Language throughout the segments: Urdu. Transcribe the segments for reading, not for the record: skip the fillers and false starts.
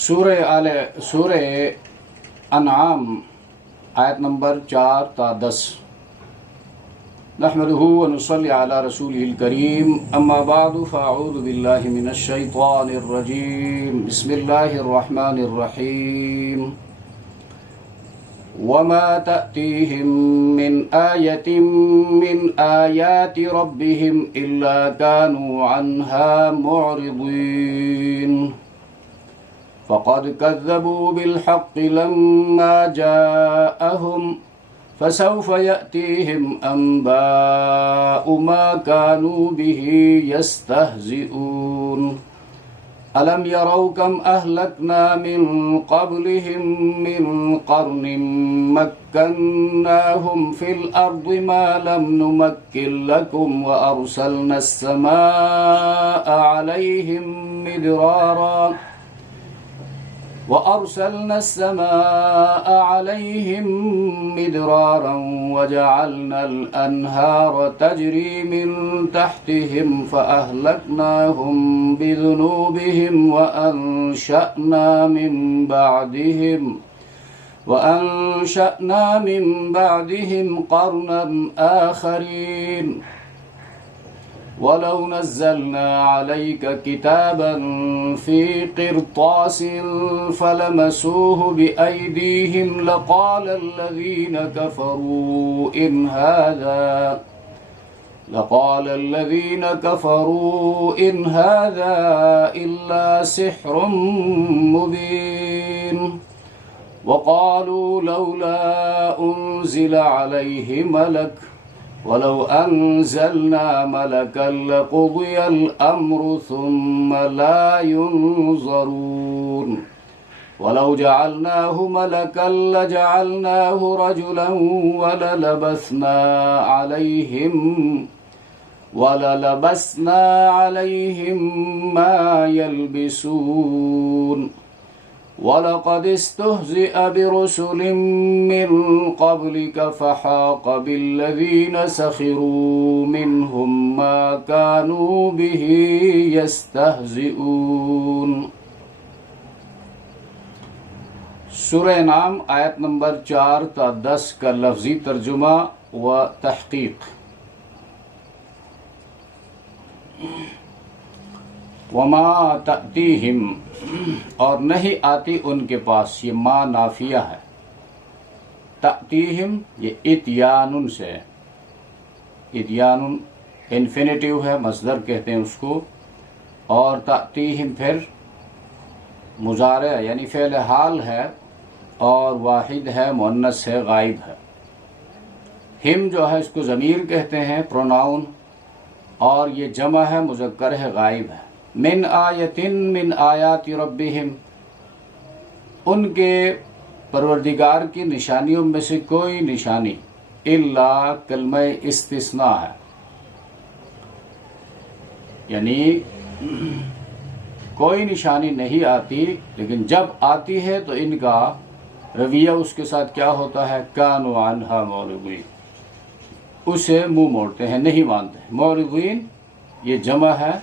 سورہ انعام آیت نمبر 4 تا 10. نحمده ونصلي على رسوله الكريم اما بعد فاعوذ بالله من الشيطان الرجيم. بسم الله الرحمن الرحيم. وما تأتيهم من آية من آيات ربهم إلا كانوا عنها معرضين. فقد كذبوا بالحق لما جاءهم فسوف يأتيهم أنباء ما كانوا به يستهزئون. ألم يروا كم أهلكنا من قبلهم من قرن مكناهم في الأرض ما لم نمكن لكم وأرسلنا السماء عليهم مدرارا وجعلنا الأنهار تجري من تحتهم فأهلكناهم بذنوبهم وأنشأنا من بعدهم قرنا آخرين. ولو نزلنا عليك كتابا في قرطاس فلمسوه بأيديهم لقال الذين كفروا إن هذا إلا سحر مبين. وقالوا لولا أنزل عليه ملك ولو أنزلنا ملكا لقضي الأمر ثم لا ينظرون. ولو جعلناه ملكا لجعلناه رجلا وللبسنا عليهم ما يلبسون. وَلَقَدِ اسْتُهْزِئَ بِرُسُلٍ مِّن قَبْلِكَ فَحَاقَ بِالَّذِينَ سَخِرُوا مِنْهُم مَّا كَانُوا بِهِ يَسْتَهْزِئُونَ. سورہ انعام آیت نمبر 4 تا 10 کا لفظی ترجمہ و تحقیق. وما تأتیہم، اور نہیں آتی ان کے پاس، یہ ما نافیہ ہے. تأتیہم یہ اتیان سے، اتیان انفینیٹیو ہے، مصدر کہتے ہیں اس کو. اور تأتیہم پھر مضارع یعنی فعل حال ہے اور واحد ہے، مؤنث ہے، غائب ہے. ہم جو ہے اس کو ضمیر کہتے ہیں، پروناؤن، اور یہ جمع ہے، مذکر ہے، غائب ہے. من آیتن من آیات ربہم، ان کے پروردگار کی نشانیوں میں سے کوئی نشانی، الا کلمہ استثناء ہے، یعنی کوئی نشانی نہیں آتی، لیکن جب آتی ہے تو ان کا رویہ اس کے ساتھ کیا ہوتا ہے؟ کانوا عنہا معرضین، اسے منہ موڑتے ہیں، نہیں مانتے. معرضین یہ جمع ہے،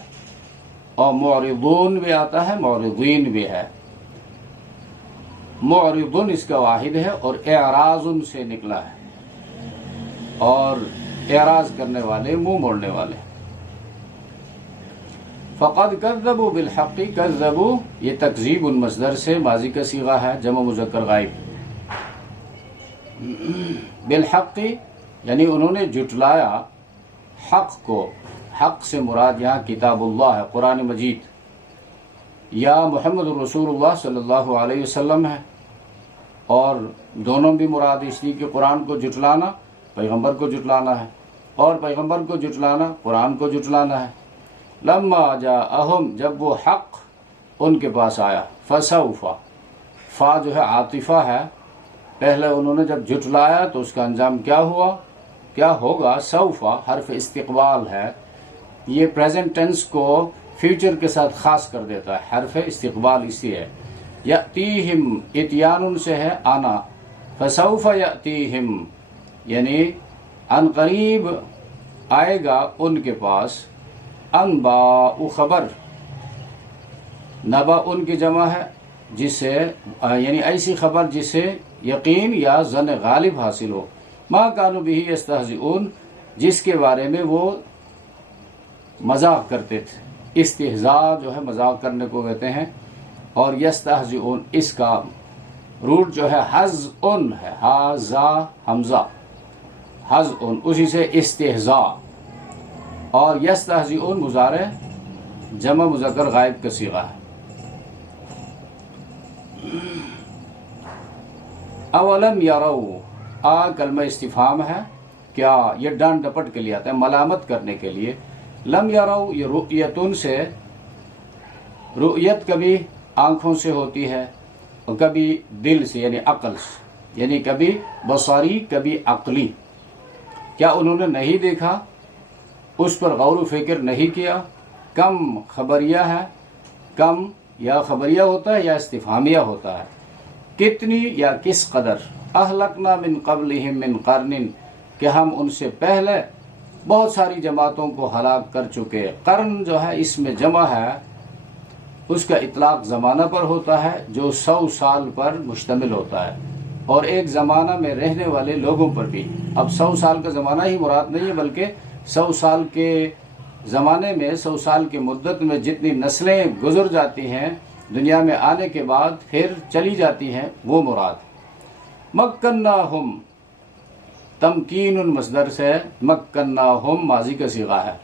اور معرضون بھی آتا ہے، معرضین بھی ہے. معرضن اس کا واحد ہے اور اعراض سے نکلا ہے، اور اعراض کرنے والے، منہ موڑنے والے. فقد کذبوا بالحق، کذبوا یہ تکذیب المصدر سے ماضی کا صیغہ ہے، جمع مذکر غائب. بالحق یعنی انہوں نے جھٹلایا حق کو. حق سے مراد یہاں کتاب اللہ ہے، قرآن مجید، یا محمد رسول اللہ صلی اللہ علیہ وسلم ہے. اور دونوں بھی مراد اس لیے کہ قرآن کو جھٹلانا پیغمبر کو جھٹلانا ہے، اور پیغمبر کو جھٹلانا قرآن کو جھٹلانا ہے. لما جاءہم، جب وہ حق ان کے پاس آیا. فسوف، فا جو ہے عاطفہ ہے، پہلے انہوں نے جب جھٹلایا تو اس کا انجام کیا ہوا، کیا ہوگا؟ سوف حرف استقبال ہے، یہ پریزنٹ ٹینس کو فیوچر کے ساتھ خاص کر دیتا ہے. حرف استقبال اسی ہے. یأتیہم اتیان سے ہے آنا. فسوف یأتیہم یعنی ان قریب آئے گا ان کے پاس. انباء خبر، نبا ان کی جمع ہے، جسے یعنی ایسی خبر جسے یقین یا ظن غالب حاصل ہو، ما کانوا بہ یستہزئون، جس کے بارے میں وہ مذاق کرتے تھے۔ استہزاء جو ہے مذاق کرنے کو کہتے ہیں، اور یستہزئون اس کا روٹ جو ہے حزء ہے، ہا زا حمزہ، حزء، اسی سے استہزاء، اور یستہزئون مضارع جمع مذکر غائب کا صیغہ ہے۔ اولم یروا، کلمہ استفہام ہے، کیا یہ ڈانٹ ڈپٹ کے لیے آتا ہے، ملامت کرنے کے لیے۔ لم یروا یہ رؤیتن سے، رؤیت کبھی آنکھوں سے ہوتی ہے اور کبھی دل سے یعنی عقل سے، یعنی کبھی بصری کبھی عقلی۔ کیا انہوں نے نہیں دیکھا، اس پر غور و فکر نہیں کیا؟ کم خبریہ ہے، کم یا خبریہ ہوتا ہے یا استفہامیہ ہوتا ہے، کتنی یا کس قدر۔ اہلکنا من قبلہم من قرن، کہ ہم ان سے پہلے بہت ساری جماعتوں کو ہلاک کر چکے۔ قرن جو ہے اس میں جمع ہے، اس کا اطلاق زمانہ پر ہوتا ہے جو 100 سال پر مشتمل ہوتا ہے، اور ایک زمانہ میں رہنے والے لوگوں پر بھی۔ اب 100 سال کا زمانہ ہی مراد نہیں ہے، بلکہ 100 سال کے زمانے میں، 100 سال کی مدت میں جتنی نسلیں گزر جاتی ہیں دنیا میں آنے کے بعد پھر چلی جاتی ہیں، وہ مراد۔ مکناہم، تمکین مصدر سے مکناہم ماضی کا صیغہ ہے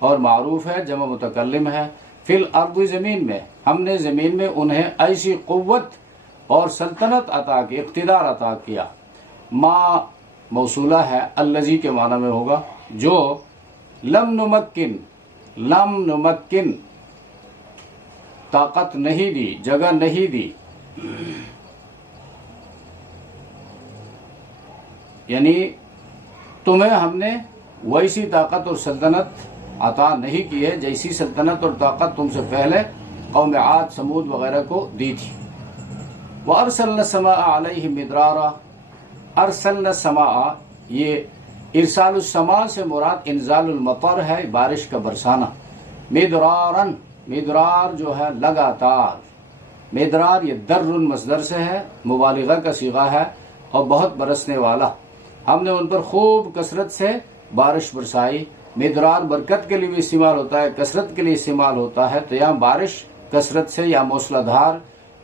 اور معروف ہے، جمع متکلم ہے۔ فی الارض، زمین میں، ہم نے زمین میں انہیں ایسی قوت اور سلطنت عطا کی، اقتدار عطا کیا۔ ما موصولہ ہے، الذی کے معنی میں ہوگا، جو لم نمکن، لم نمکن طاقت نہیں دی، جگہ نہیں دی، یعنی تمہیں ہم نے ویسی طاقت اور سلطنت عطا نہیں کی ہے جیسی سلطنت اور طاقت تم سے پہلے قوم عاد، سمود وغیرہ کو دی تھی۔ وَأَرْسَلْنَا السَّمَاءَ عَلَيْهِمْ مِدْرَارًا، ارسلنا السماء، یہ ارسال السماء سے مراد انزال المطر ہے، بارش کا برسانا۔ مدرارن، مدرار جو ہے لگاتار، مدرار یہ در مصدر سے ہے، مبالغہ کا صیغہ ہے، اور بہت برسنے والا۔ ہم نے ان پر خوب کثرت سے بارش برسائی۔ مدرار برکت کے لیے بھی استعمال ہوتا ہے، کثرت کے لیے استعمال ہوتا ہے، تو یہاں بارش کثرت سے یا موسلا دھار،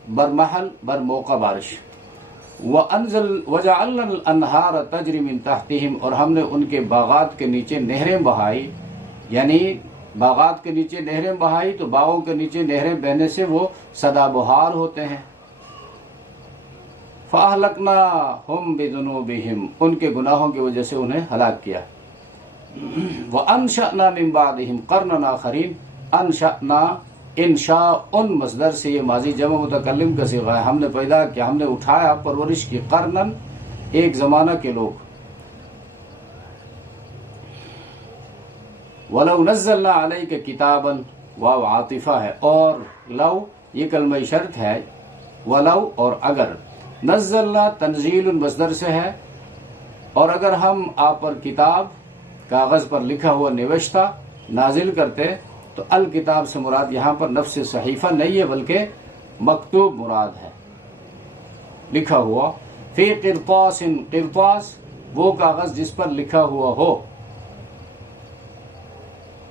برمحل برموقع بارش۔ وَجَعَلْنَا الْأَنْهَارَ تَجْرِي مِن تَحْتِهِمْ، اور ہم نے ان کے باغات کے نیچے نہریں بہائی، یعنی باغات کے نیچے نہریں بہائی تو باغوں کے نیچے نہریں بہنے سے وہ سدا بہار ہوتے ہیں۔ فَأَهْلَكْنَاهُمْ بِذُنُوبِهِمْ، ان کے گناہوں کی وجہ سے انہیں ہلاک کیا۔ وَأَنشَأْنَا مِن بَعْدِهِمْ قَرْنًا آخَرِينَ، انشأنا انشاء مصدر سے یہ ماضی جمع متکلم کا صیغہ ہے، ہم نے پیدا کیا، ہم نے اٹھایا، پرورش کی، قرنن ایک زمانہ کے لوگ۔ وَلَوْ نَزَّلْنَا عَلَيْكَ كِتَابًا، واو عاطفہ ہے، اور لو یہ کلمہ شرط ہے، ولو اور اگر۔ نزلنا تنزیل مصدر سے ہے، اور اگر ہم آپ پر کتاب، کاغذ پر لکھا ہوا نوشتہ نازل کرتے، تو الکتاب سے مراد یہاں پر نفس صحیفہ نہیں ہے بلکہ مکتوب مراد ہے، لکھا ہوا۔ فی قرطاس، قرطاس وہ کاغذ جس پر لکھا ہوا ہو۔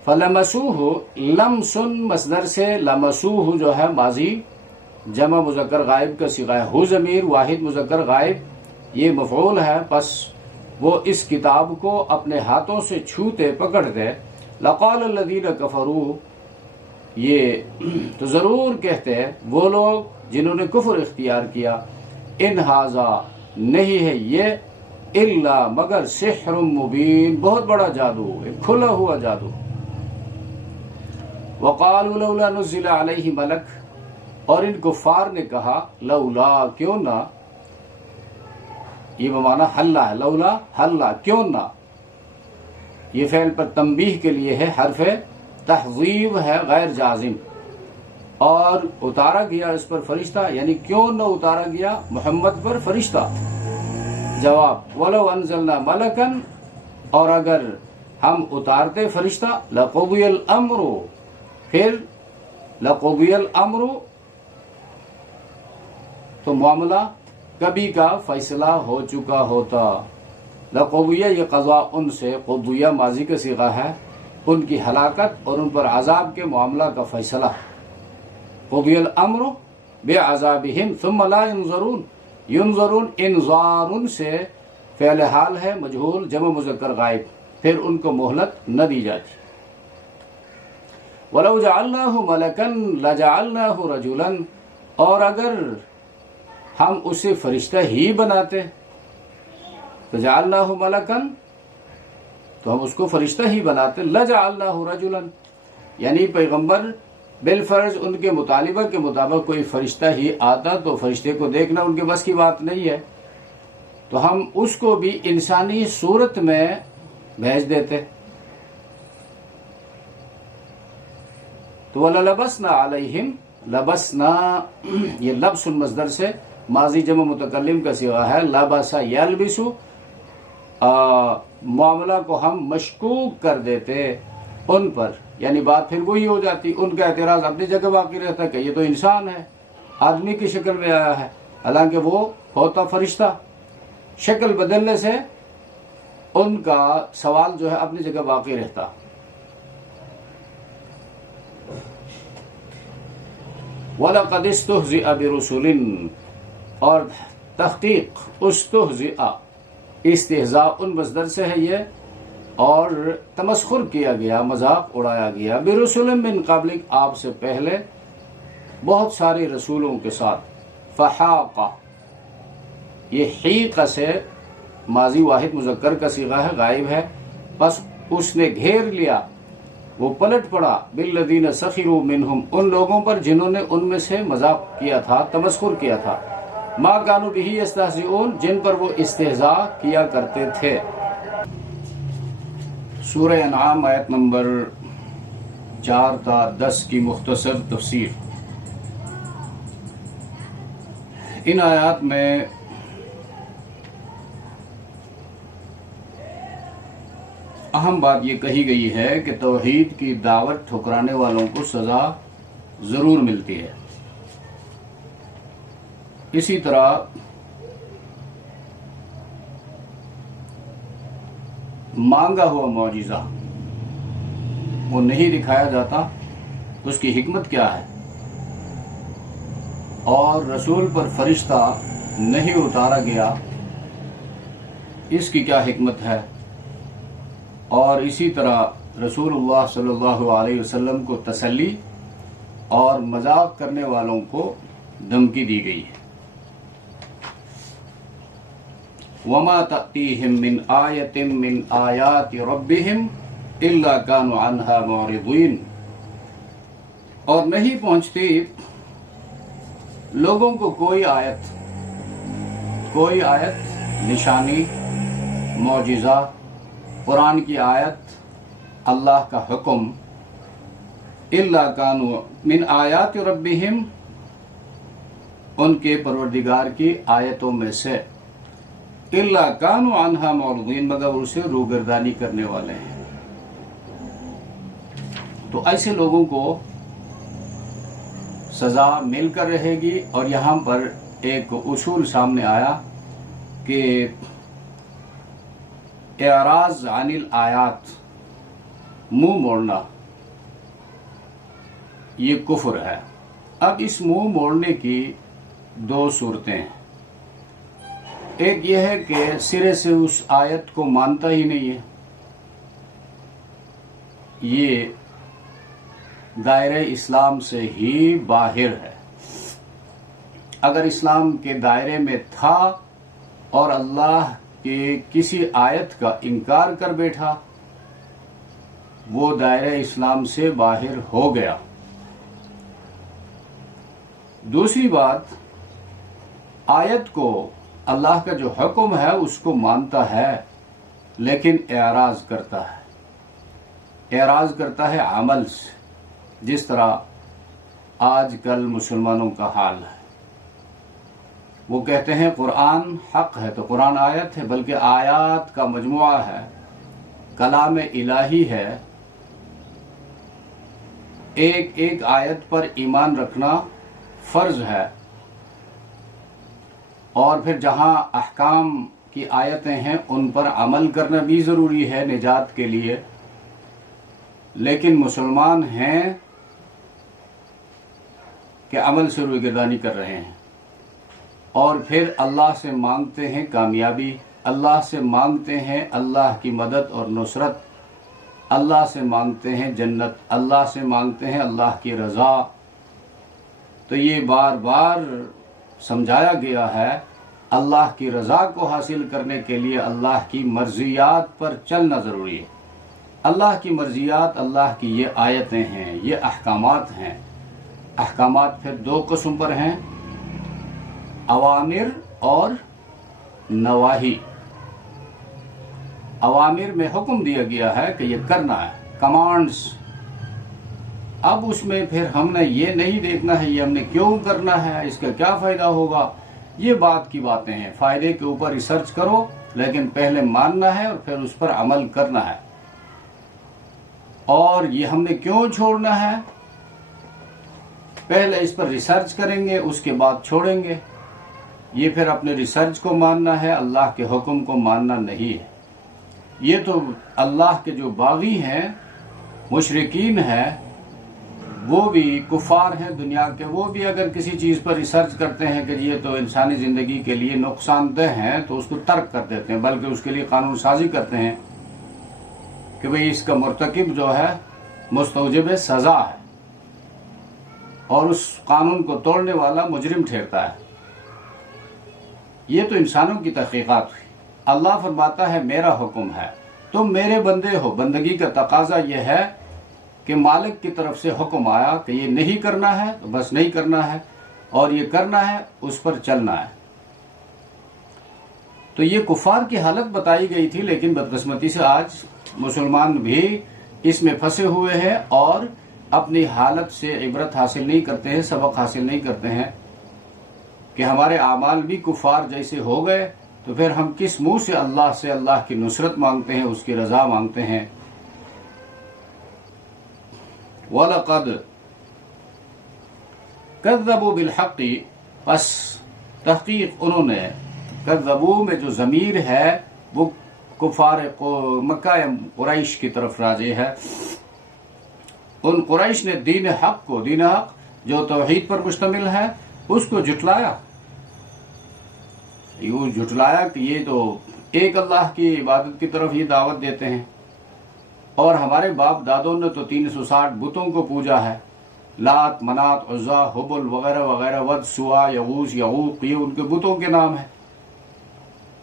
فلمسوہ، لمس مصدر سے لمسوہ جو ہے ماضی جمع مذکر غائب کا صیغہ ہے، ہو ضمیر واحد مذکر غائب یہ مفعول ہے، پس وہ اس کتاب کو اپنے ہاتھوں سے چھوتے پکڑتے۔ لقال الذین کفروا، یہ تو ضرور کہتے ہیں وہ لوگ جنہوں نے کفر اختیار کیا، ان ھذا نہیں ہے یہ الا مگر سحر مبین، بہت بڑا جادو، ایک کھلا ہوا جادو۔ وقالوا لولا نزل علیہ ملک، اور ان کفار نے کہا لولا کیوں نہ، یہ بمعنی حلا ہے، لولا حلا کیوں نہ، یہ فعل پر تنبیہ کے لیے ہے، حرف تحذیب ہے غیر جازم، اور اتارا گیا اس پر فرشتہ، یعنی کیوں نہ اتارا گیا محمد پر فرشتہ۔ جواب ولو انزلنا ملکن، اور اگر ہم اتارتے فرشتہ، لقضی الامر، پھر لقضی الامر تو معاملہ کبھی کا فیصلہ ہو چکا ہوتا. لقضیہ یہ قضا ان سے، قضیہ ماضی کا صیغہ ہے، ان کی ہلاکت اور ان پر عذاب کے معاملہ کا فیصلہ. قضی الامر بعذابہم ثم لا ینظرون. ینظرون انظار سے فعل حال ہے مجہول جمع مذکر غائب، پھر ان کو مہلت نہ دی جاتی. وَلَوْ جَعَلْنَاهُ مَلَكًا لَجَعَلْنَاهُ رَجُلًا، اور اگر ہم اسے فرشتہ ہی بناتے تو جعلناہ ملکن، تو ہم اس کو فرشتہ ہی بناتے. لجعلناہ رجلا، یعنی پیغمبر بالفرض ان کے مطالبہ کے مطابق کوئی فرشتہ ہی آتا تو فرشتے کو دیکھنا ان کے بس کی بات نہیں ہے، تو ہم اس کو بھی انسانی صورت میں بھیج دیتے. تو وَلَلَبَسْنَا عَلَيْهِمْ، لبسنا یہ لبس المصدر سے ماضی جمع متکلم کا صیغہ ہے. لبسا یلبسو، معاملہ کو ہم مشکوک کر دیتے ان پر، یعنی بات پھر وہی ہو جاتی. ان کا اعتراض اپنی جگہ باقی رہتا کہ یہ تو انسان ہے، آدمی کی شکل میں آیا ہے، حالانکہ وہ ہوتا فرشتہ. شکل بدلنے سے ان کا سوال جو ہے اپنی جگہ باقی رہتا. وَلَقَدِ اسْتُهْزِئَ بِرُسُلٍ، اور تحقیق استہزئ، استہزاء ان مصدر سے ہے یہ، اور تمسخر کیا گیا، مذاق اڑایا گیا. برسول من قبلک، آپ سے پہلے بہت سارے رسولوں کے ساتھ. فحاق، یہ حیق سے ماضی واحد مذکر کا صیغہ ہے، غائب ہے، بس اس نے گھیر لیا، وہ پلٹ پڑا. بالذین سخروا منہم، ان لوگوں پر جنہوں نے ان میں سے مذاق کیا تھا، تمسخر کیا تھا. ما کانوا بہ یستہزئون، جن پر وہ استہزاء کیا کرتے تھے. سورہ انعام آیت نمبر 4 تا 10 کی مختصر تفسیر. ان آیات میں اہم بات یہ کہی گئی ہے کہ توحید کی دعوت ٹھکرانے والوں کو سزا ضرور ملتی ہے. اسی طرح مانگا ہوا معجزہ وہ نہیں دکھایا جاتا، اس کی حکمت کیا ہے، اور رسول پر فرشتہ نہیں اتارا گیا، اس کی کیا حکمت ہے. اور اسی طرح رسول اللہ صلی اللہ علیہ وسلم کو تسلی اور مذاق کرنے والوں کو دھمکی دی گئی ہے. وَمَا تَأْتِيهِم مِّنْ آيَةٍ مِّنْ آيَاتِ رَبِّهِمْ إِلَّا كَانُوا عَنْهَا مُعْرِضِينَ، اور نہیں پہنچتی لوگوں کو کوئی آیت، نشانی، معجزہ، قرآن کی آیت، اللہ کا حکم. إِلَّا كَانُوا مِنْ آيَاتِ رَبِّهِمْ، ان کے پروردگار کی آیتوں میں سے. إِلَّا كَانُوا عَنْهَا مُعْرِضِينَ، مگر اسے روگردانی کرنے والے ہیں. تو ایسے لوگوں کو سزا مل کر رہے گی. اور یہاں پر ایک اصول سامنے آیا کہ اعراض عن الآیات، منہ موڑنا، یہ کفر ہے. اب اس منہ موڑنے کی دو صورتیں ہیں. ایک یہ ہے کہ سرے سے اس آیت کو مانتا ہی نہیں ہے، یہ دائرہ اسلام سے ہی باہر ہے. اگر اسلام کے دائرے میں تھا اور اللہ کی کسی آیت کا انکار کر بیٹھا، وہ دائرہ اسلام سے باہر ہو گیا. دوسری بات، آیت کو، اللہ کا جو حکم ہے اس کو مانتا ہے لیکن اعراض کرتا ہے عمل سے، جس طرح آج کل مسلمانوں کا حال ہے. وہ کہتے ہیں قرآن حق ہے تو قرآن آیت ہے، بلکہ آیات کا مجموعہ ہے، کلام الہی ہے. ایک ایک آیت پر ایمان رکھنا فرض ہے. اور پھر جہاں احکام کی آیتیں ہیں ان پر عمل کرنا بھی ضروری ہے نجات کے لیے، لیکن مسلمان ہیں کہ عمل سے روگردانی کر رہے ہیں، اور پھر اللہ سے مانگتے ہیں کامیابی، اللہ سے مانگتے ہیں اللہ کی مدد اور نصرت، اللہ سے مانگتے ہیں جنت، اللہ سے مانگتے ہیں اللہ کی رضا۔ تو یہ بار بار سمجھایا گیا ہے، اللہ کی رضا کو حاصل کرنے کے لیے اللہ کی مرضیات پر چلنا ضروری ہے۔ اللہ کی مرضیات، اللہ کی یہ آیتیں ہیں، یہ احکامات ہیں۔ احکامات پھر دو قسم پر ہیں، اوامر اور نواہی۔ اوامر میں حکم دیا گیا ہے کہ یہ کرنا ہے، کمانڈز۔ اب اس میں پھر ہم نے یہ نہیں دیکھنا ہے یہ ہم نے کیوں کرنا ہے، اس کا کیا فائدہ ہوگا، یہ بات کی باتیں ہیں۔ فائدے کے اوپر ریسرچ کرو، لیکن پہلے ماننا ہے اور پھر اس پر عمل کرنا ہے۔ اور یہ ہم نے کیوں چھوڑنا ہے، پہلے اس پر ریسرچ کریں گے، اس کے بعد چھوڑیں گے۔ یہ پھر اپنے ریسرچ کو ماننا ہے، اللہ کے حکم کو ماننا نہیں ہے۔ یہ تو اللہ کے جو باغی ہیں، مشرکین ہیں، وہ بھی کفار ہیں دنیا کے، وہ بھی اگر کسی چیز پر ریسرچ کرتے ہیں کہ یہ تو انسانی زندگی کے لیے نقصان دہ ہیں تو اس کو ترک کر دیتے ہیں، بلکہ اس کے لیے قانون سازی کرتے ہیں کہ بھئی اس کا مرتکب جو ہے مستوجب سزا ہے، اور اس قانون کو توڑنے والا مجرم ٹھہرتا ہے۔ یہ تو انسانوں کی تحقیقات ہوئی۔ اللہ فرماتا ہے میرا حکم ہے، تم میرے بندے ہو۔ بندگی کا تقاضا یہ ہے کہ مالک کی طرف سے حکم آیا کہ یہ نہیں کرنا ہے تو بس نہیں کرنا ہے، اور یہ کرنا ہے اس پر چلنا ہے۔ تو یہ کفار کی حالت بتائی گئی تھی، لیکن بدقسمتی سے آج مسلمان بھی اس میں پھنسے ہوئے ہیں اور اپنی حالت سے عبرت حاصل نہیں کرتے ہیں، سبق حاصل نہیں کرتے ہیں کہ ہمارے اعمال بھی کفار جیسے ہو گئے تو پھر ہم کس منہ سے اللہ کی نصرت مانگتے ہیں، اس کی رضا مانگتے ہیں۔ وَلَقَدْ كَذَّبُوا بِالْحَقِّ، پس تحقیق انہوں نے، کذبوا میں جو ضمیر ہے وہ کفار مکہ قریش کی طرف راجع ہے۔ ان قریش نے دین حق جو توحید پر مشتمل ہے اس کو جھٹلایا۔ یوں جھٹلایا کہ یہ تو ایک اللہ کی عبادت کی طرف یہ دعوت دیتے ہیں، اور ہمارے باپ دادوں نے تو 360 بتوں کو پوجا ہے، لات، منات، عزا، حبل وغیرہ وغیرہ، ود، سوا، یغوث، یعوق، یہ ان کے بتوں کے نام ہیں۔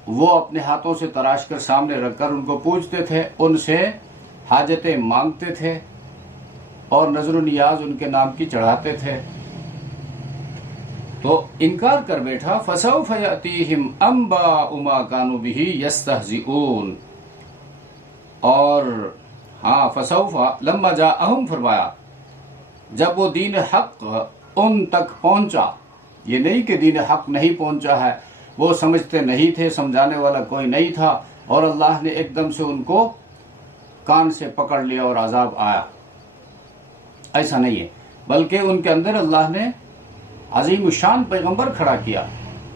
وہ اپنے ہاتھوں سے تراش کر سامنے رکھ کر ان کو پوجتے تھے، ان سے حاجتیں مانگتے تھے، اور نظر و نیاز ان کے نام کی چڑھاتے تھے۔ تو انکار کر بیٹھا، فَسَوْفَ يَأْتِيهِمْ أَنْبَاءُ مَا كَانُوا بِهِ يَسْتَهْزِئُونَ، اور ہاں فَسَوْفَ لَمَّا جَاءَهُمْ فرمایا جب وہ دین حق ان تک پہنچا، یہ نہیں کہ دین حق نہیں پہنچا ہے، وہ سمجھتے نہیں تھے، سمجھانے والا کوئی نہیں تھا، اور اللہ نے ایک دم سے ان کو کان سے پکڑ لیا اور عذاب آیا۔ ایسا نہیں ہے، بلکہ ان کے اندر اللہ نے عظیم الشان پیغمبر کھڑا کیا،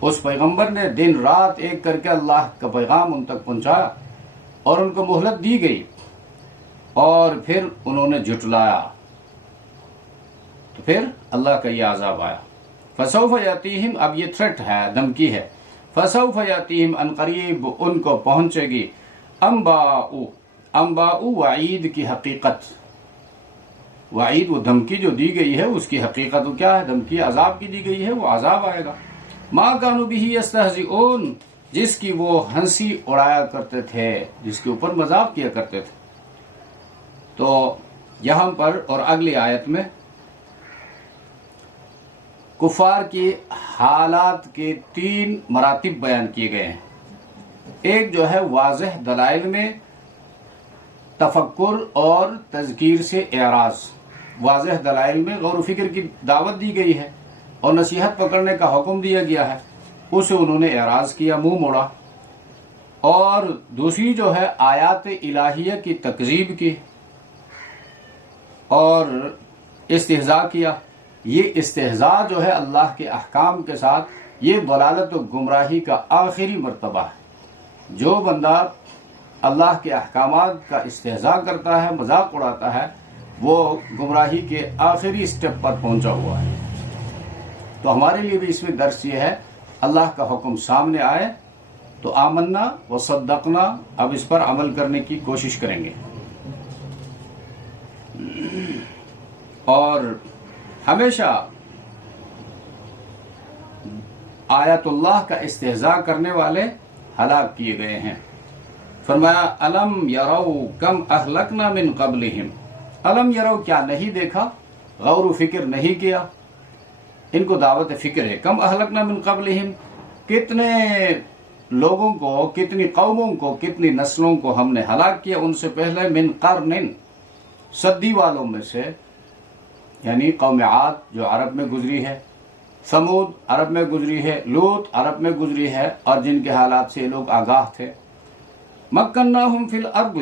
اس پیغمبر نے دن رات ایک کر کے اللہ کا پیغام ان تک پہنچایا، اور ان کو مہلت دی گئی، اور پھر انہوں نے جھٹلایا، تو پھر اللہ کا یہ عذاب آیا۔ فسوف یاتیہم، اب یہ تھریٹ ہے، دھمکی ہے، فسوف یاتیہم، ان قریب ان کو پہنچے گی، انباء وعید کی حقیقت۔ وعید وہ دھمکی جو دی گئی ہے اس کی حقیقت وہ کیا ہے؟ دھمکی عذاب کی دی گئی ہے، وہ عذاب آئے گا۔ ما کانوا بہ یستہزئون، جس کی وہ ہنسی اڑایا کرتے تھے، جس کے اوپر مذاق کیا کرتے تھے۔ تو یہاں پر اور اگلی آیت میں کفار کی حالات کے 3 مراتب بیان کیے گئے ہیں۔ ایک جو ہے واضح دلائل میں تفکر اور تذکیر سے اعراض، واضح دلائل میں غور و فکر کی دعوت دی گئی ہے اور نصیحت پکڑنے کا حکم دیا گیا ہے، اسے انہوں نے اعراض کیا، منہ موڑا۔ اور دوسری جو ہے آیات الہیہ کی تکذیب کی اور استہزاء کیا۔ یہ استہزاء جو ہے اللہ کے احکام کے ساتھ یہ ضلالت و گمراہی کا آخری مرتبہ ہے۔ جو بندہ اللہ کے احکامات کا استہزاء کرتا ہے، مذاق اڑاتا ہے، وہ گمراہی کے آخری سٹیپ پر پہنچا ہوا ہے۔ تو ہمارے لیے بھی اس میں درس یہ ہے، اللہ کا حکم سامنے آئے تو آمنا و صدقنا، اب اس پر عمل کرنے کی کوشش کریں گے، اور ہمیشہ آیت اللہ کا استہزاء کرنے والے ہلاک کیے گئے ہیں۔ فرمایا الم یرو کم اہلکنا من قبلہم، الم یرو کیا نہیں دیکھا، غور و فکر نہیں کیا، ان کو دعوت فکر ہے۔ کم اہلکنا من قبلہم، کتنے لوگوں کو، کتنی قوموں کو، کتنی نسلوں کو ہم نے ہلاک کیا ان سے پہلے، من قرن، صدی والوں میں سے، یعنی قوم عاد جو عرب میں گزری ہے، ثمود عرب میں گزری ہے، لوط عرب میں گزری ہے، اور جن کے حالات سے یہ لوگ آگاہ تھے۔ مکناہم فی الارض،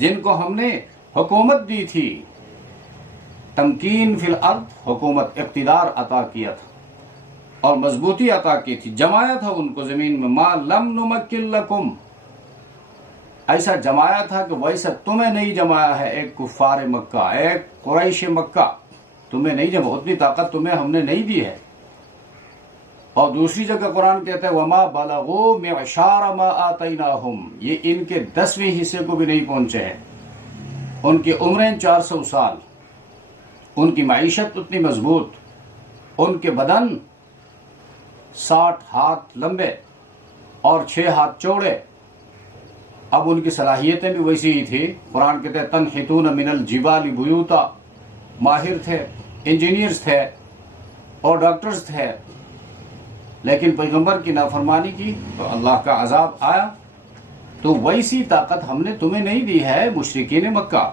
جن کو ہم نے حکومت دی تھی، تمکین فی الارض، حکومت، اقتدار عطا کیا تھا اور مضبوطی عطا کی تھی، جمایا تھا ان کو زمین میں، ما لم نمکن لکم، ایسا جمایا تھا کہ ویسا تمہیں نہیں جمایا ہے، ایک کفار مکہ، ایک قریش مکہ، تمہیں نہیں جمع، اتنی طاقت تمہیں ہم نے نہیں دی ہے۔ اور دوسری جگہ قرآن کہتا ہے وما بلغوا معشار ما آتیناہم، یہ ان کے 10ویں حصے کو بھی نہیں پہنچے ہیں۔ ان کی عمریں 400 سال، ان کی معیشت اتنی مضبوط، ان کے بدن 60 ہاتھ لمبے اور 6 ہاتھ چوڑے، اب ان کی صلاحیتیں بھی ویسی ہی تھی۔ قرآن کہتے ہیں تنحتون من الجبال بیوتا، ماہر تھے، انجینئرز تھے اور ڈاکٹرز تھے، لیکن پیغمبر کی نافرمانی کی تو اللہ کا عذاب آیا۔ تو ویسی طاقت ہم نے تمہیں نہیں دی ہے مشرکین مکہ۔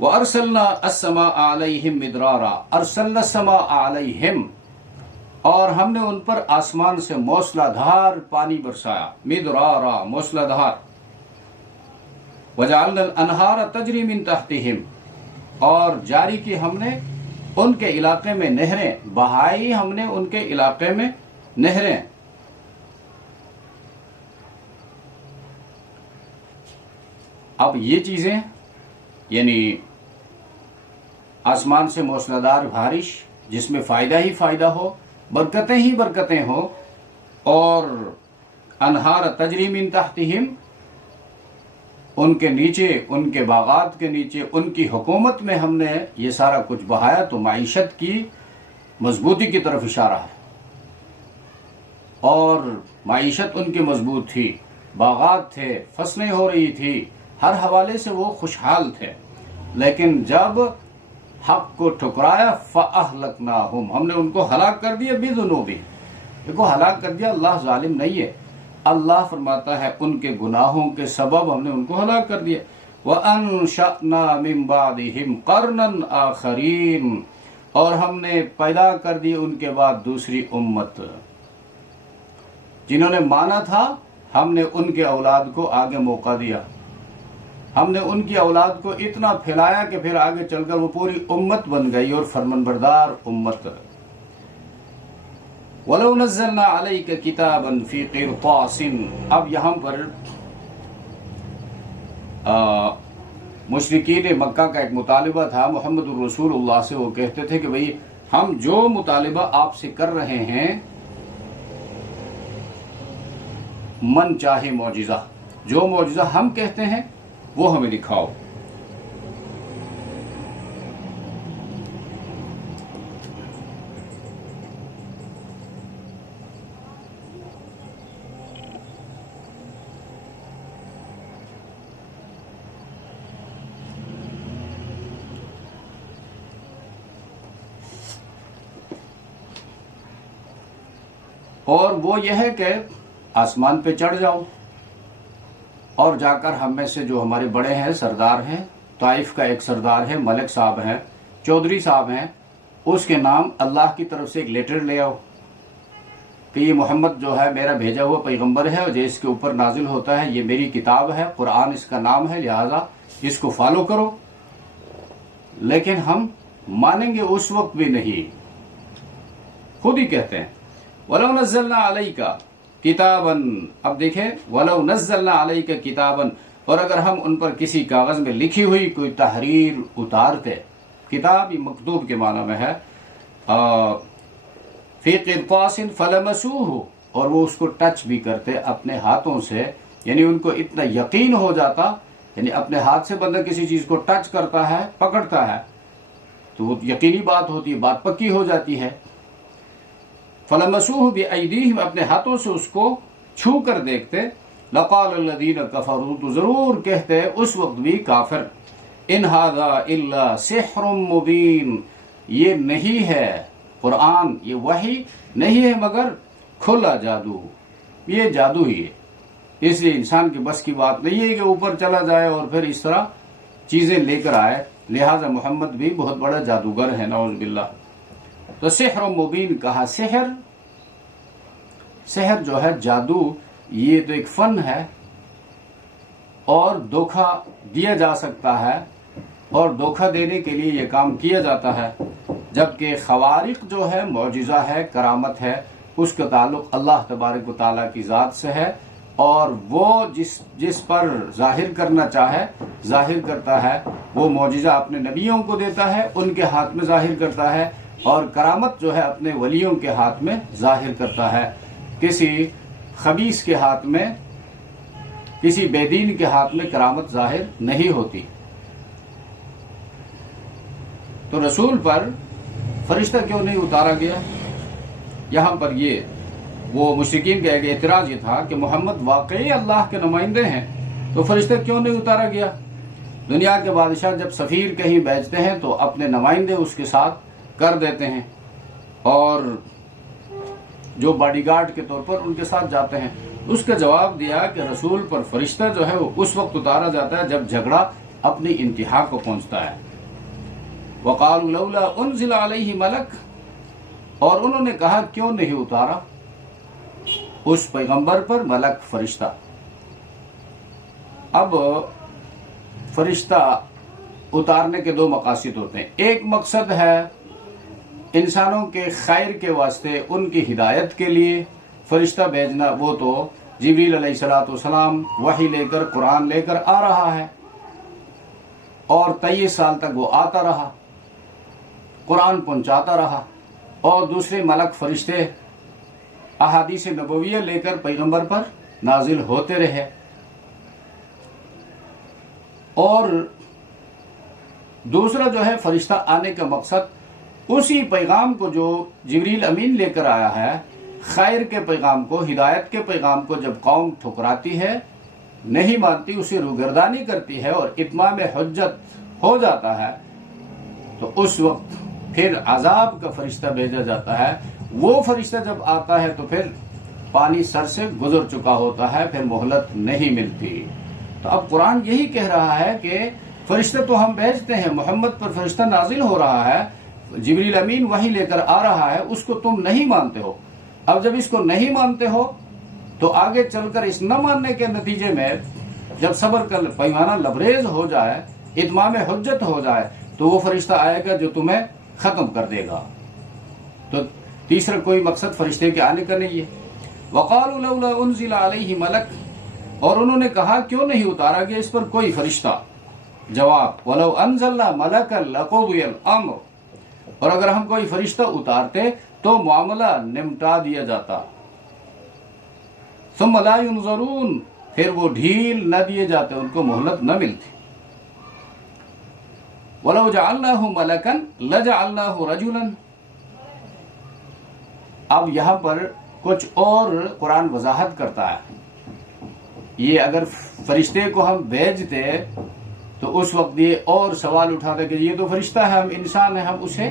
وَأَرْسَلْنَا السَّمَاءَ عَلَيْهِمْ مِدْرَارًا، أَرْسَلْنَا السَّمَاءَ عَلَيْهِمْ، اور ہم نے ان پر آسمان سے موسلا دھار پانی برسایا، مدرارا، موسلا دھار۔ وَجَعَلْنَا الْأَنْهَارَ تَجْرِي مِن تَحْتِهِمْ، اور جاری کی ہم نے ان کے علاقے میں نہریں، بہائی ہم نے ان کے علاقے میں نہریں۔ اب یہ چیزیں، یعنی آسمان سے موسلادھار بارش جس میں فائدہ ہی فائدہ ہو، برکتیں ہی برکتیں ہوں، اور انہار تجری من تحتہم، ان کے نیچے، ان کے باغات کے نیچے، ان کی حکومت میں ہم نے یہ سارا کچھ بہایا، تو معیشت کی مضبوطی کی طرف اشارہ ہے، اور معیشت ان کی مضبوط تھی، باغات تھے، فصلیں ہو رہی تھی، ہر حوالے سے وہ خوشحال تھے۔ لیکن جب حق کو ٹھکرایا فَأَهْلَكْنَاهُمْ، ہم نے ان کو ہلاک کر دیا، بِذُنُوبِهِمْ، ان کو ہلاک کر دیا۔ اللہ ظالم نہیں ہے، اللہ فرماتا ہے ان کے گناہوں کے سبب ہم نے ان کو ہلاک کر دیا۔ وَأَنشَأْنَا مِن بَعْدِهِمْ قَرْنًا آخَرِينَ، اور ہم نے پیدا کر دی ان کے بعد دوسری امت، جنہوں نے مانا تھا، ہم نے ان کے اولاد کو آگے موقع دیا، ہم نے ان کی اولاد کو اتنا پھیلایا کہ پھر آگے چل کر وہ پوری امت بن گئی اور فرمانبردار امت۔ وَلَوْ نَزَّلْنَا عَلَيْكَ كِتَابًا فِي قِرْطَاسٍ، اب یہاں پر مشرکین مکہ کا ایک مطالبہ تھا محمد الرسول اللہ سے، وہ کہتے تھے کہ بھئی ہم جو مطالبہ آپ سے کر رہے ہیں، من چاہے معجزہ، جو معجزہ ہم کہتے ہیں وہ ہمیں دکھاؤ۔ اور وہ یہ ہے کہ آسمان پہ چڑھ جاؤ اور جا کر ہم میں سے جو ہمارے بڑے ہیں، سردار ہیں، طائف کا ایک سردار ہے، ملک صاحب ہیں، چودھری صاحب ہیں، اس کے نام اللہ کی طرف سے ایک لیٹر لے آؤ کہ یہ محمد جو ہے میرا بھیجا ہوا پیغمبر ہے، اور جو اس کے اوپر نازل ہوتا ہے یہ میری کتاب ہے، قرآن اس کا نام ہے، لہذا اس کو فالو کرو۔ لیکن ہم مانیں گے اس وقت بھی نہیں، خود ہی کہتے ہیں وَلَوْ نَزَّلْنَا عَلَيْكَ کتاباً، اب دیکھیں وَلَوْ نَزَّلْنَا عَلَيْكَ کتاباً، اور اگر ہم ان پر کسی کاغذ میں لکھی ہوئی کوئی تحریر اتارتے، کتاب یہ مکتوب کے معنی میں ہے، فی قرطاس فلمسوہ، اور وہ اس کو ٹچ بھی کرتے اپنے ہاتھوں سے، یعنی ان کو اتنا یقین ہو جاتا، یعنی اپنے ہاتھ سے بندہ کسی چیز کو ٹچ کرتا ہے، پکڑتا ہے، تو وہ یقینی بات ہوتی ہے، بات پکی ہو جاتی ہے۔ فلمسوہ بأیدیہم، اپنے ہاتھوں سے اس کو چھو کر دیکھتے، لقال الذین کفروا، تو ضرور کہتے اس وقت بھی کافر، ان ھذا الا سحر مبین، یہ نہیں ہے قرآن، یہ وحی نہیں ہے مگر کھلا جادو، یہ جادو ہی ہے، اس لیے انسان کے بس کی بات نہیں ہے کہ اوپر چلا جائے اور پھر اس طرح چیزیں لے کر آئے، لہذا محمد بھی بہت بڑا جادوگر ہے، نعوذ باللہ۔ تو سحر مبین کہا، سحر جو ہے جادو، یہ تو ایک فن ہے، اور دھوکہ دیا جا سکتا ہے، اور دھوکہ دینے کے لیے یہ کام کیا جاتا ہے، جبکہ خوارق جو ہے معجزہ ہے، کرامت ہے، اس کا تعلق اللہ تبارک و تعالیٰ کی ذات سے ہے، اور وہ جس پر ظاہر کرنا چاہے ظاہر کرتا ہے، وہ معجزہ اپنے نبیوں کو دیتا ہے، ان کے ہاتھ میں ظاہر کرتا ہے، اور کرامت جو ہے اپنے ولیوں کے ہاتھ میں ظاہر کرتا ہے، کسی خبیث کے ہاتھ میں، کسی بے دین کے ہاتھ میں کرامت ظاہر نہیں ہوتی۔ تو رسول پر فرشتہ کیوں نہیں اتارا گیا؟ یہاں پر یہ وہ مشرکین کا ایک اعتراض یہ تھا کہ محمد واقعی اللہ کے نمائندے ہیں، تو فرشتہ کیوں نہیں اتارا گیا؟ دنیا کے بادشاہ جب سفیر کہیں بھیجتے ہیں تو اپنے نمائندے اس کے ساتھ کر دیتے ہیں، اور جو باڈی گارڈ کے طور پر ان کے ساتھ جاتے ہیں۔ اس کا جواب دیا کہ رسول پر فرشتہ جو ہے وہ اس وقت اتارا جاتا ہے جب جھگڑا اپنی انتہا کو پہنچتا ہے۔ وَقَالُوا لَوْلَا أُنزِلَ عَلَيْهِ مَلَكٌ، اور انہوں نے کہا کیوں نہیں اتارا اس پیغمبر پر ملک، فرشتہ۔ اب فرشتہ اتارنے کے دو مقاصد ہوتے ہیں، ایک مقصد ہے انسانوں کے خیر کے واسطے، ان کی ہدایت کے لیے فرشتہ بھیجنا، وہ تو جبریل علیہ السلام وحی لے کر، قرآن لے کر آ رہا ہے، اور 23 سال تک وہ آتا رہا، قرآن پہنچاتا رہا، اور دوسرے ملک فرشتے احادیث نبویہ لے کر پیغمبر پر نازل ہوتے رہے، اور دوسرا جو ہے فرشتہ آنے کا مقصد اسی پیغام کو جو جبریل امین لے کر آیا ہے، خیر کے پیغام کو، ہدایت کے پیغام کو، جب قوم ٹھکراتی ہے، نہیں مانتی، اسے روگردانی کرتی ہے اور اتمام حجت ہو جاتا ہے، تو اس وقت پھر عذاب کا فرشتہ بھیجا جاتا ہے۔ وہ فرشتہ جب آتا ہے تو پھر پانی سر سے گزر چکا ہوتا ہے، پھر مہلت نہیں ملتی۔ تو اب قرآن یہی کہہ رہا ہے کہ فرشتہ تو ہم بھیجتے ہیں، محمد پر فرشتہ نازل ہو رہا ہے، جبریل امین وحی لے کر آ رہا ہے، اس کو تم نہیں مانتے ہو۔ اب جب اس کو نہیں مانتے ہو تو آگے چل کر اس نہ ماننے کے نتیجے میں جب صبر کا پیمانہ لبریز ہو جائے، اتمام حجت ہو جائے، تو وہ فرشتہ آئے گا جو تمہیں ختم کر دے گا۔ تو تیسرا کوئی مقصد فرشتے کے آنے کا نہیں ہے۔ وَقَالُوا لَوْلَا أُنزِلَ عَلَيْهِ مَلَكٌ، اور انہوں نے کہا کیوں نہیں اتارا گیا اس پر کوئی فرشتہ؟ جواب، وَلَوْ أَنزَلْنَا مَلَكًا لَقُضِيَ الْأَمْرُ، اور اگر ہم کوئی فرشتہ اتارتے تو معاملہ نمٹا دیا جاتا۔ ثُمَّ لَا يُنظَرُونَ، پھر وہ ڈھیل نہ دیے جاتے، ان کو مہلت نہ ملتی۔ وَلَوْ جَعَلْنَاهُ مَلَكًا لَجَعَلْنَاهُ رَجُلًا، اب یہاں پر کچھ اور قرآن وضاحت کرتا ہے۔ یہ اگر فرشتے کو ہم بھیجتے تو اس وقت یہ اور سوال اٹھاتے کہ یہ تو فرشتہ ہے، ہم انسان ہیں، ہم اسے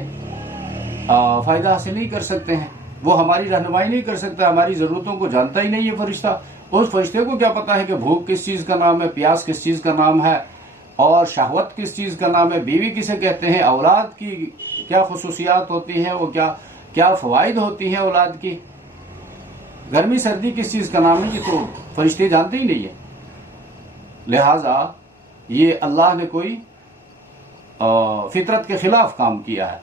فائدہ حاصل نہیں کر سکتے ہیں، وہ ہماری رہنمائی نہیں کر سکتا، ہماری ضرورتوں کو جانتا ہی نہیں ہے فرشتہ۔ اس فرشتے کو کیا پتا ہے کہ بھوک کس چیز کا نام ہے، پیاس کس چیز کا نام ہے، اور شہوت کس چیز کا نام ہے، بیوی کسے کہتے ہیں، اولاد کی کیا خصوصیات ہوتی ہیں، وہ کیا فوائد ہوتی ہیں اولاد کی، گرمی سردی کس چیز کا نام ہے، یہ تو فرشتے جانتے ہی نہیں ہے۔ لہذا یہ اللہ نے کوئی فطرت کے خلاف کام کیا ہے۔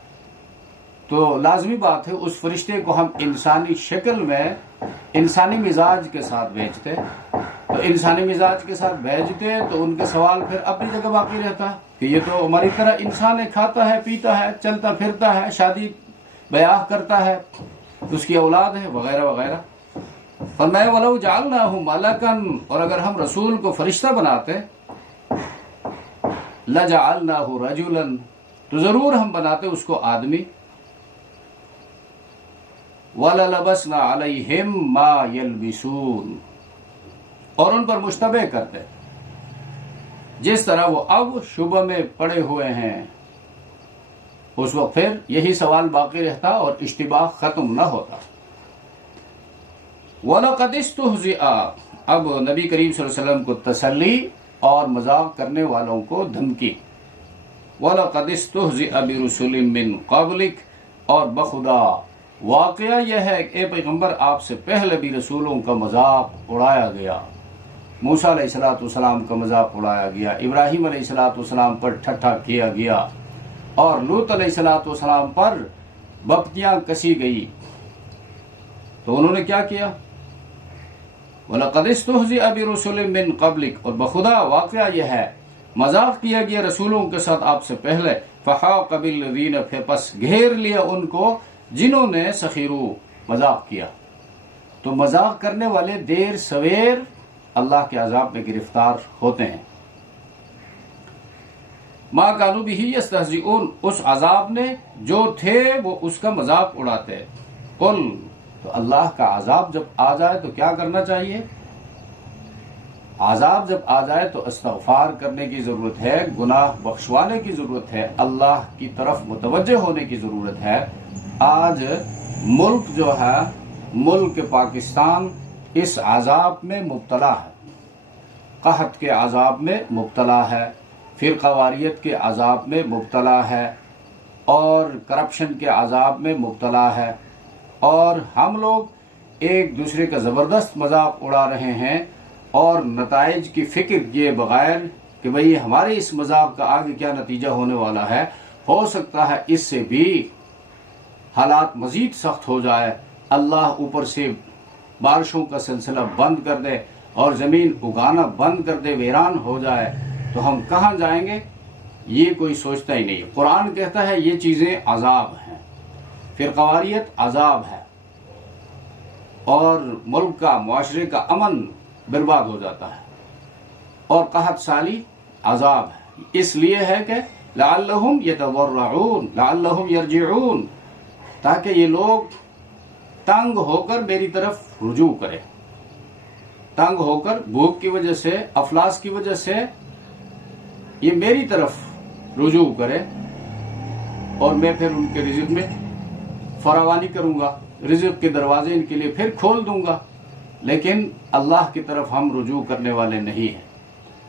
تو لازمی بات ہے اس فرشتے کو ہم انسانی شکل میں انسانی مزاج کے ساتھ بھیجتے، تو انسانی مزاج کے ساتھ بھیجتے تو ان کے سوال پھر اپنی جگہ باقی رہتا کہ یہ تو ہماری طرح انسان ہے، کھاتا ہے، پیتا ہے، چلتا پھرتا ہے، شادی بیاہ کرتا ہے، اس کی اولاد ہے، وغیرہ وغیرہ۔ فرمایا وَلَوْ جَعَلْنَاهُ مَلَكًا، اور اگر ہم رسول کو فرشتہ بناتے، لَجَعَلْنَاهُ رَجُلًا، تو ضرور ہم بناتے اس کو آدمی، وَلَلَبَسْنَا عَلَيْهِمْ مَا يَلْبِسُونَ، اور ان پر مشتبہ کرتے جس طرح وہ اب شبہ میں پڑے ہوئے ہیں۔ اس وقت پھر یہی سوال باقی رہتا اور اشتباہ ختم نہ ہوتا۔ وَلَقَدِ اسْتُهْزِئَ، اب نبی کریم صلی اللہ علیہ وسلم کو تسلی اور مذاق کرنے والوں کو دھمکی۔ وَلَقَدِ اسْتُهْزِئَ بِرُسُلٍ مِّن قَبْلِكَ، اور بخدا واقعہ یہ ہے کہ اے پیغمبر آپ سے پہلے بھی رسولوں کا مذاق اڑایا گیا۔ موسیٰ علیہ السلام کا مذاق اڑایا گیا، ابراہیم علیہ السلام پر ٹھٹھا کیا گیا، اور لوط علیہ السلام پر بپتیاں کسی گئی۔ تو انہوں نے کیا کیا؟ وَلَقَدِ اسْتُهْزِئَ بِرُسُلٍ مِّن قَبْلِكَ، اور بخدا واقعہ یہ ہے مذاق کیا گیا رسولوں کے ساتھ آپ سے پہلے، فَحَاقَ بِالَّذِينَ، پھر پس گھیر لیا ان کو جنہوں نے سخروا، مذاق کیا۔ تو مذاق کرنے والے دیر سویر اللہ کے عذاب میں گرفتار ہوتے ہیں۔ مَا كَانُوا بِهِ يَسْتَهْزِئُونَ، اس عذاب نے جو تھے وہ اس کا مذاق اڑاتے۔ قل، تو اللہ کا عذاب جب آ جائے تو کیا کرنا چاہیے؟ عذاب جب آ جائے تو استغفار کرنے کی ضرورت ہے، گناہ بخشوانے کی ضرورت ہے، اللہ کی طرف متوجہ ہونے کی ضرورت ہے۔ آج ملک جو ہے، ملک پاکستان اس عذاب میں مبتلا ہے، قحط کے عذاب میں مبتلا ہے، فرقہ واریت کے عذاب میں مبتلا ہے، اور کرپشن کے عذاب میں مبتلا ہے، اور ہم لوگ ایک دوسرے کا زبردست مذاق اڑا رہے ہیں، اور نتائج کی فکر کیے بغیر کہ بھئی ہمارے اس مذاق کا آگے کیا نتیجہ ہونے والا ہے، ہو سکتا ہے اس سے بھی حالات مزید سخت ہو جائے، اللہ اوپر سے بارشوں کا سلسلہ بند کر دے اور زمین اگانا بند کر دے، ویران ہو جائے، تو ہم کہاں جائیں گے؟ یہ کوئی سوچتا ہی نہیں۔ قرآن کہتا ہے یہ چیزیں عذاب ہیں، فرقہ واریت عذاب ہے، اور ملک کا، معاشرے کا امن برباد ہو جاتا ہے، اور قحط سالی عذاب ہے۔ اس لیے ہے کہ لعلہم یتضرعون، لعلہم یرجعون، تاکہ یہ لوگ تنگ ہو کر میری طرف رجوع کرے، تنگ ہو کر بھوک کی وجہ سے، افلاس کی وجہ سے یہ میری طرف رجوع کرے، اور میں پھر ان کے رزق میں فراوانی کروں گا، رزق کے دروازے ان کے لیے پھر کھول دوں گا۔ لیکن اللہ کی طرف ہم رجوع کرنے والے نہیں ہیں،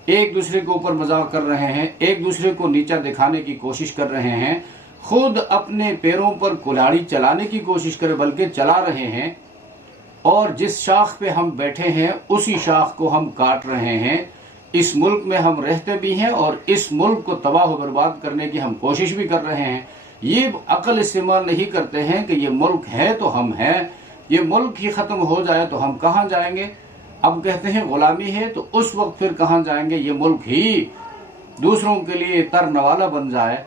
ایک دوسرے کے اوپر مذاق کر رہے ہیں، ایک دوسرے کو نیچا دکھانے کی کوشش کر رہے ہیں، خود اپنے پیروں پر کلاڑی چلانے کی کوشش کرے بلکہ چلا رہے ہیں، اور جس شاخ پہ ہم بیٹھے ہیں اسی شاخ کو ہم کاٹ رہے ہیں۔ اس ملک میں ہم رہتے بھی ہیں اور اس ملک کو تباہ و برباد کرنے کی ہم کوشش بھی کر رہے ہیں۔ یہ عقل استعمال نہیں کرتے ہیں کہ یہ ملک ہے تو ہم ہیں، یہ ملک ہی ختم ہو جائے تو ہم کہاں جائیں گے؟ اب کہتے ہیں غلامی ہے، تو اس وقت پھر کہاں جائیں گے؟ یہ ملک ہی دوسروں کے لیے تر نوالا بن جائے،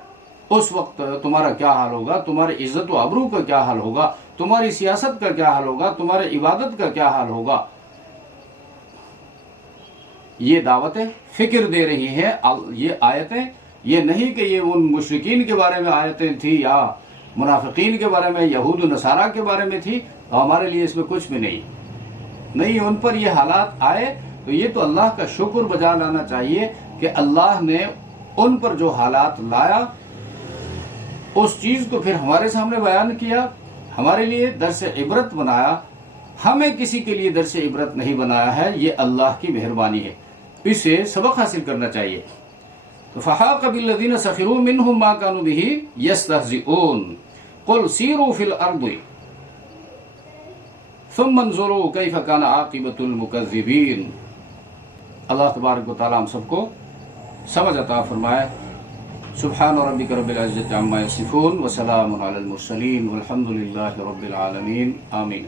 اس وقت تمہارا کیا حال ہوگا؟ تمہاری عزت و ابرو کا کیا حال ہوگا؟ تمہاری سیاست کا کیا حال ہوگا؟ تمہاری عبادت کا کیا حال ہوگا؟ یہ دعوتیں فکر دے رہی ہیں یہ آیتیں، یہ نہیں کہ یہ ان مشرکین کے بارے میں آیتیں تھی یا منافقین کے بارے میں، یہود و نصارہ کے بارے میں تھی، تو ہمارے لیے اس میں کچھ بھی نہیں، ان پر یہ حالات آئے تو یہ تو اللہ کا شکر بجا لانا چاہیے کہ اللہ نے ان پر جو حالات لایا اس چیز کو پھر ہمارے سامنے بیان کیا، ہمارے لیے درس عبرت بنایا، ہمیں کسی کے لیے درس عبرت نہیں بنایا ہے، یہ اللہ کی مہربانی ہے، اسے سبق حاصل کرنا چاہیے۔ تو فحاق بالذین سخروا منهم ما كانوا به يستهزئون قل سیروا فی الارض ثم انظروا کیف کان عاقبۃ المکذبین۔ اللہ تبارک و تعالیٰ ہم سب کو سمجھ عطا فرمائے۔ سبحان ربک رب العزت عما یصفون وسلام علی المرسلین والحمد للہ رب العالمین آمین.